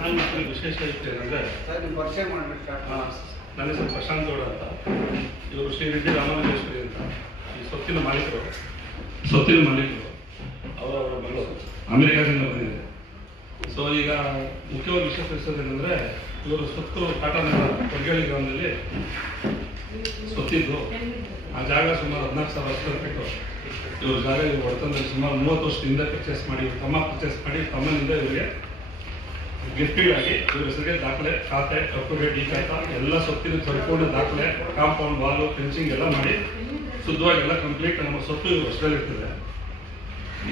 ನಾನು ವಿಶೇಷ ಏನಂದರೆ ಪರಿಚಯ ಮಾಡಬೇಕು. ನನ್ನ ಹೆಸರು ಪ್ರಶಾಂತ್ ಗೌಡ ಅಂತ. ಇವರು ಶ್ರೀ ರೆಡ್ಡಿ ರಾಮಾನುಜೇಶ್ವರಿ ಅಂತ ಈ ಸ್ವತ್ತಿನ ಮಾಲೀಕರು. ಅವರವರ ಮಗಳು ಅಮೆರಿಕಾದಿಂದ ಬಂದಿದೆ. ಸೊ ಈಗ ಮುಖ್ಯವಾಗಿ ವಿಷಯ ತಿಳಿಸೋದೇನೆಂದರೆ, ಇವರು ಸ್ವತ್ತು ಕಾಟಾನಗರ ಕೊಡ್ಗೇಳಿ ಗ್ರಾಮದಲ್ಲಿ ಸ್ವತ್ತಿದ್ದು. ಆ ಜಾಗ ಸುಮಾರು 14,000 ಸ್ಕ್ವೇರ್ ಫೀಟು. ಇವರು ಜಾಗ ಇವರು ಹೊಡೆತಂದಲ್ಲಿ ಸುಮಾರು 30 ವರ್ಷದಿಂದ ಪರ್ಚೇಸ್ ಮಾಡಿ, ತಮ್ಮನಿಂದ ಇವರಿಗೆ ಗಿಫ್ಟಿಂಗ್ ಆಗಿ ಇವ್ರ ಹೆಸರಿಗೆ ದಾಖಲೆ, ಖಾತೆ, ಕಪ್ಪುಗೆ ಡಿ ಖಾತಾ ಎಲ್ಲ ಸ್ವತ್ತಿನ ಸಂಪೂರ್ಣ ದಾಖಲೆ, ಕಾಂಪೌಂಡ್ ವಾಲು, ಫೆನ್ಸಿಂಗ್ ಎಲ್ಲ ಮಾಡಿ ಶುದ್ಧವಾಗಿ ಎಲ್ಲ ಕಂಪ್ಲೀಟ್ ನಮ್ಮ ಸ್ವತ್ತು ಇವರು ವರ್ಷದಲ್ಲಿರ್ತದೆ.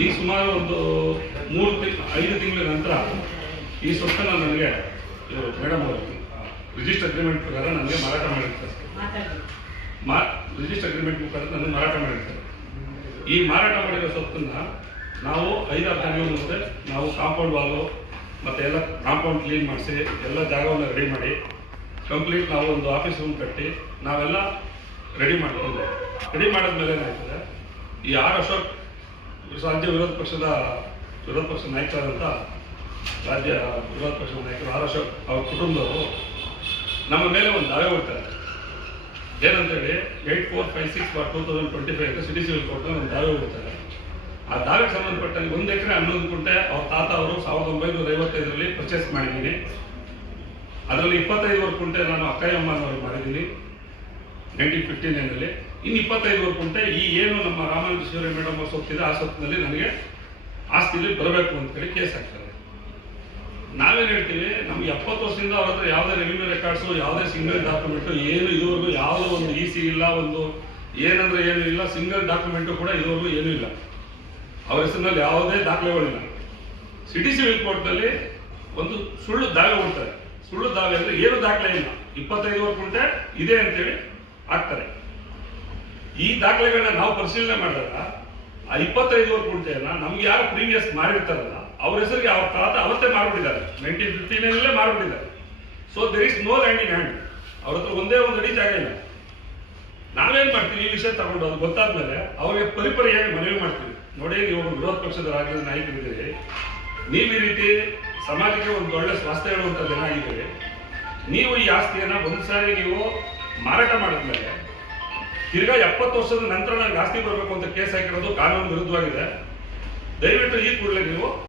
ಈಗ ಸುಮಾರು ಒಂದು 5 ತಿಂಗಳ ನಂತರ ಈ ಸ್ವತ್ತನ್ನು ನನಗೆ ಇವರು ಮೇಡಮ್ ಅವರು ರಿಜಿಸ್ಟರ್ ಅಗ್ರಿಮೆಂಟ್ ಪ್ರಕಾರ ನನಗೆ ಮಾರಾಟ ಮಾಡಿರ್ತಾರೆ. ರಿಜಿಸ್ಟರ್ ಅಗ್ರಿಮೆಂಟ್ ಮುಖಾಂತರ ನನಗೆ ಮಾರಾಟ ಮಾಡಿರ್ತಾರೆ. ಈ ಮಾರಾಟ ಮಾಡಿರೋ ಸ್ವತ್ತನ್ನು ನಾವು 5-6 ತಿಂಗಳ ಮುಂದೆ ನಾವು ಕಾಂಪೌಂಡ್ ವಾಲು ಮತ್ತು ಎಲ್ಲ ಕಾಂಪೌಂಡ್ ಕ್ಲೀನ್ ಮಾಡಿಸಿ ಎಲ್ಲ ಜಾಗವನ್ನು ರೆಡಿ ಮಾಡಿ ಕಂಪ್ಲೀಟ್ ನಾವು ಒಂದು ಆಫೀಸ್ ರೂಮ್ ಕಟ್ಟಿ ನಾವೆಲ್ಲ ರೆಡಿ ಮಾಡಿದ್ಮೇಲೆ ಏನಾಗ್ತದೆ, ಈ ಆರ್ ಅಶೋಕ್ ರಾಜ್ಯ ವಿರೋಧ ಪಕ್ಷದ ನಾಯಕರಾದಂಥ ರಾಜ್ಯ ವಿರೋಧ ಪಕ್ಷದ ನಾಯಕರು ಆರ್ ಅಶೋಕ್ ಅವ್ರ ಕುಟುಂಬದವರು ನಮ್ಮ ಮೇಲೆ ಒಂದು ದಾವೆ ಹೊಡ್ತಾರೆ. ಏನಂತೇಳಿ 8456/2025 ಅಂತ ಸಿಟಿ ಸಿವಿಲ್ ಕೋರ್ಟ್ನಲ್ಲಿ ಒಂದು ದಾವೆ ಹೊಡ್ತಾರೆ. ಆ ದಾವೆಗೆ ಸಂಬಂಧಪಟ್ಟಂಗೆ 1 ಎಕರೆ 11 ಗುಂಟೆ ಅವ್ರ ತಾತ ಅವರು 1955ರಲ್ಲಿ ಪರ್ಚೇಸ್ ಮಾಡಿದ್ದೀನಿ. ಅದರಲ್ಲಿ 25 ಗುಂಟೆ ನಾನು ಅಕ್ಕಯ್ಯಮ್ಮನವ್ರಿಗೆ ಮಾಡಿದ್ದೀನಿ 1959ರಲ್ಲಿ. ಇನ್ನು 25 ಗುಂಟೆ ಈ ಏನು ನಮ್ಮ ರಾಮಾನುಜೇಶ್ವರಿ ಮೇಡಮ್ ಅವ್ರ ಸ್ವತ್ತಿದೆ ಆ ಸ್ವತ್ತಿನಲ್ಲಿ ನನಗೆ ಆಸ್ತಿಲಿ ಬರಬೇಕು ಅಂತೇಳಿ ಕೇಸ್ ಹಾಕ್ತಾರೆ. ನಾವೇನು ಹೇಳ್ತೀವಿ, ನಮ್ಗೆ 70 ವರ್ಷದಿಂದ ಅವ್ರ ಹತ್ರ ಯಾವುದೇ ರೆವಿನ್ಯೂ ರೆಕಾರ್ಡ್ಸು, ಯಾವುದೇ ಸಿಂಗಲ್ ಡಾಕ್ಯುಮೆಂಟು ಏನು ಇದುವರೆಗೂ ಯಾವುದೋ ಒಂದು EC ಇಲ್ಲ, ಒಂದು ಏನಂದ್ರೆ ಏನೂ ಇಲ್ಲ, ಸಿಂಗಲ್ ಡಾಕ್ಯುಮೆಂಟು ಕೂಡ ಇದುವರೆಗೂ ಏನೂ ಇಲ್ಲ. ಅವರ ಹೆಸರಿನಲ್ಲಿ ಯಾವುದೇ ದಾಖಲೆಗಳಿಲ್ಲ. ಸಿಟಿ ಸಿವಿಲ್ ಕೋರ್ಟ್ನಲ್ಲಿ ಒಂದು ಸುಳ್ಳು ದಾವೆ ಕೊಡ್ತಾರೆ. ಸುಳ್ಳು ದಾವೆ ಅಂದರೆ ಏನು ದಾಖಲೆ ಇಲ್ಲ, 25 ಗುಂಟೆ ಇದೆ ಅಂತೇಳಿ ಹಾಕ್ತಾರೆ. ಈ ದಾಖಲೆಗಳನ್ನ ನಾವು ಪರಿಶೀಲನೆ ಮಾಡಿದಾಗ ಆ 25 ಗುಂಟೆಯನ್ನ ನಮ್ಗೆ ಯಾರು ಪ್ರೀವಿಯಸ್ ಮಾಡಿರ್ತಾರಲ್ಲ ಅವ್ರ ಹೆಸರಿಗೆ ಅವ್ರ ತಾತ ಅವತ್ತೇ ಮಾರ್ಬಿಟ್ಟಿದ್ದಾರೆ, 1959ನಲ್ಲೇ ಮಾರ್ಬಿಟ್ಟಿದ್ದಾರೆ. So there is no land in hand. ಅವ್ರ ಹತ್ರ ಒಂದೇ ಒಂದು ಅಡಿ ಜಾಗ ಇಲ್ಲ. ನಾವೇನ್ ಮಾಡ್ತೀವಿ, ಈ ವಿಷಯ ತಗೊಂಡು ಅದು ಗೊತ್ತಾದ್ಮೇಲೆ ಅವ್ರಿಗೆ ಪರಿಪರಿಯಾಗಿ ಮನವಿ ಮಾಡ್ತೀವಿ. ನೋಡಿ, ನೀವು ವಿರೋಧ ಪಕ್ಷದ ರಾಜ್ಯದ ನಾಯಕರಿದ್ದೀರಿ, ನೀವು ಈ ರೀತಿ ಸಮಾಜಕ್ಕೆ ಒಂದು ಒಳ್ಳೆ ಸ್ವಾಸ್ಥ್ಯ ಹೇಳುವಂಥ ಜನ ಆಗಿದ್ದೀರಿ. ನೀವು ಈ ಆಸ್ತಿಯನ್ನು ಒಂದ್ಸಾರಿ ನೀವು ಮಾರಾಟ ಮಾಡಿದ್ಮೇಲೆ ತಿರ್ಗಾ 70 ವರ್ಷದ ನಂತರ ನನಗೆ ಆಸ್ತಿ ಬರಬೇಕು ಅಂತ ಕೇಸ್ ಹಾಕಿರೋದು ಕಾನೂನು ವಿರುದ್ಧವಾಗಿದೆ. ದಯವಿಟ್ಟು ಈ ಕೂಡಲೇ ನೀವು